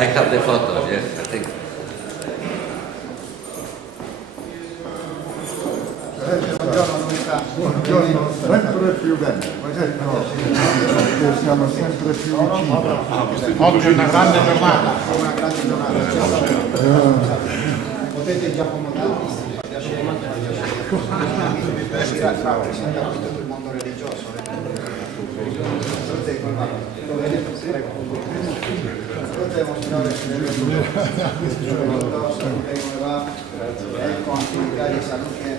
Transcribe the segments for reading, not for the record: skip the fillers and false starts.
I have the photo, yes, I think. Buongiorno, sempre più bene, siamo sempre più vicini. Oggi è una grande giornata. Potete già accomodarvi? Si rappresenta qui tutto il mondo religioso. Ecco anche l'Italia salute.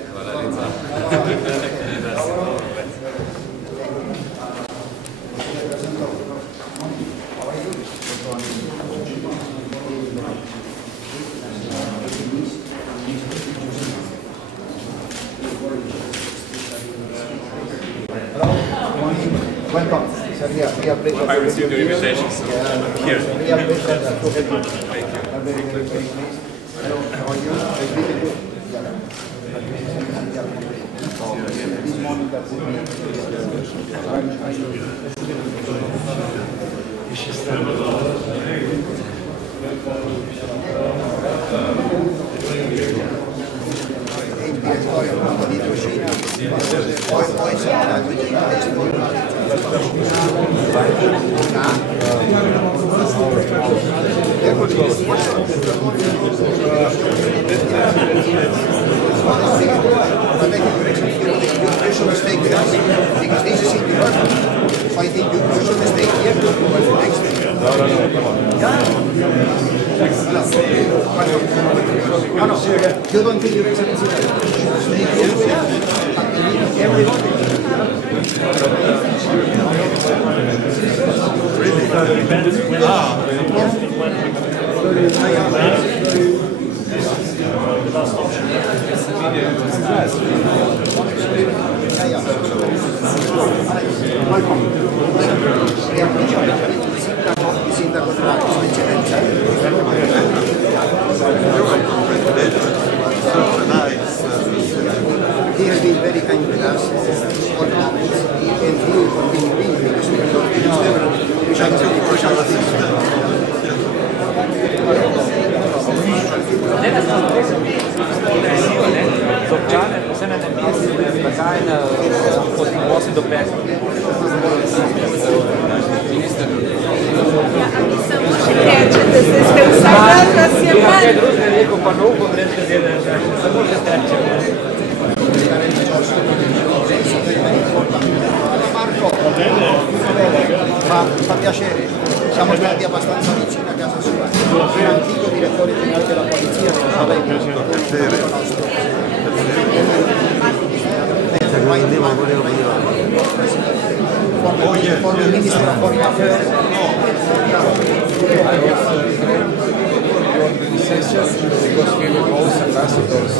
Welcome. I received your invitation, so I'm here. Thank you. I'm very pleased. Hello, how are you? Nice meeting you. This morning that's il direttore appunto di Trocina, poi siamo andati in questo. You should stay with us because this is in Europe. So I think you should stay here for next week. No, you don't think Your Excellency should stay here? Everybody. Il sindaco della Sua Eccellenza. He has been very kind with us all moments, and he will continue being because we are not Zobčane, posebno na mestu, blagajna, od Kosi do Peska. Ćete se ste u Sagrada Sjemana. Kaj drugega je rekel, pa novo bom reči, da je samo še steče. Fa piacere, siamo stati abbastanza vicini a casa sua, è l'antico direttore generale della polizia, for the Minister of Foreign Affairs. Because we will host ambassadors.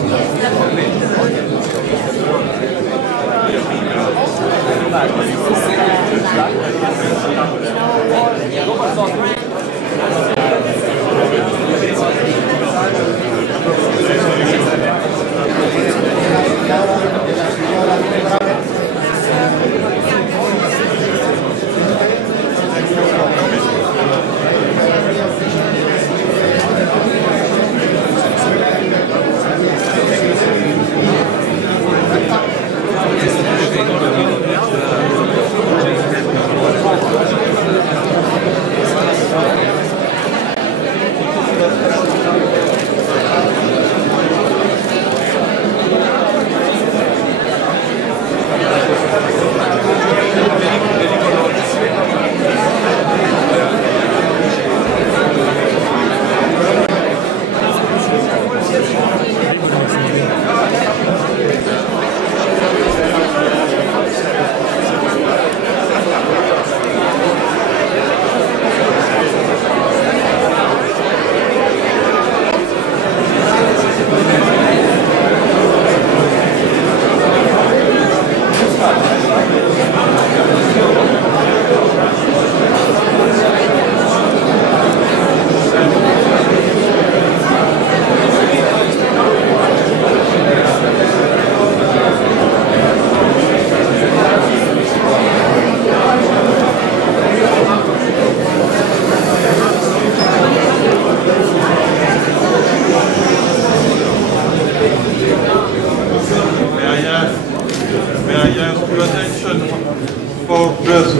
just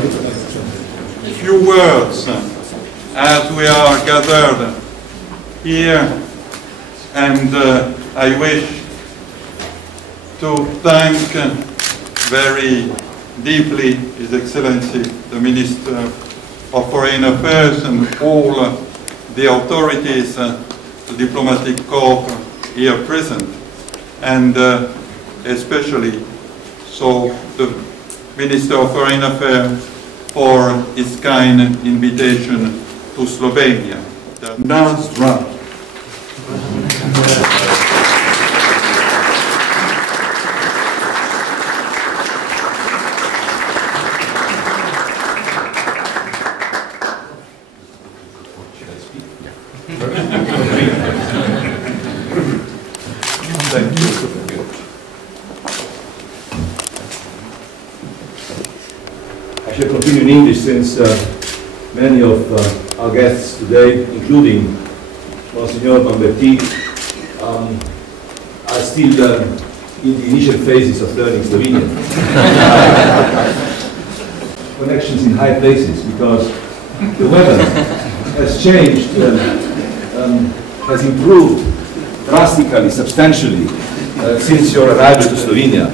a few words as we are gathered here, and I wish to thank very deeply His Excellency the Minister of Foreign Affairs and all the authorities, the diplomatic corps here present, and especially so the Minister of Foreign Affairs for his kind invitation to Slovenia. Last round. Thank you. I shall continue in English since many of our guests today, including Monsignor Bamberti, are still in the initial phases of learning Slovenian. Connections in high places, because the weather has changed, has improved drastically, substantially, since your arrival to Slovenia.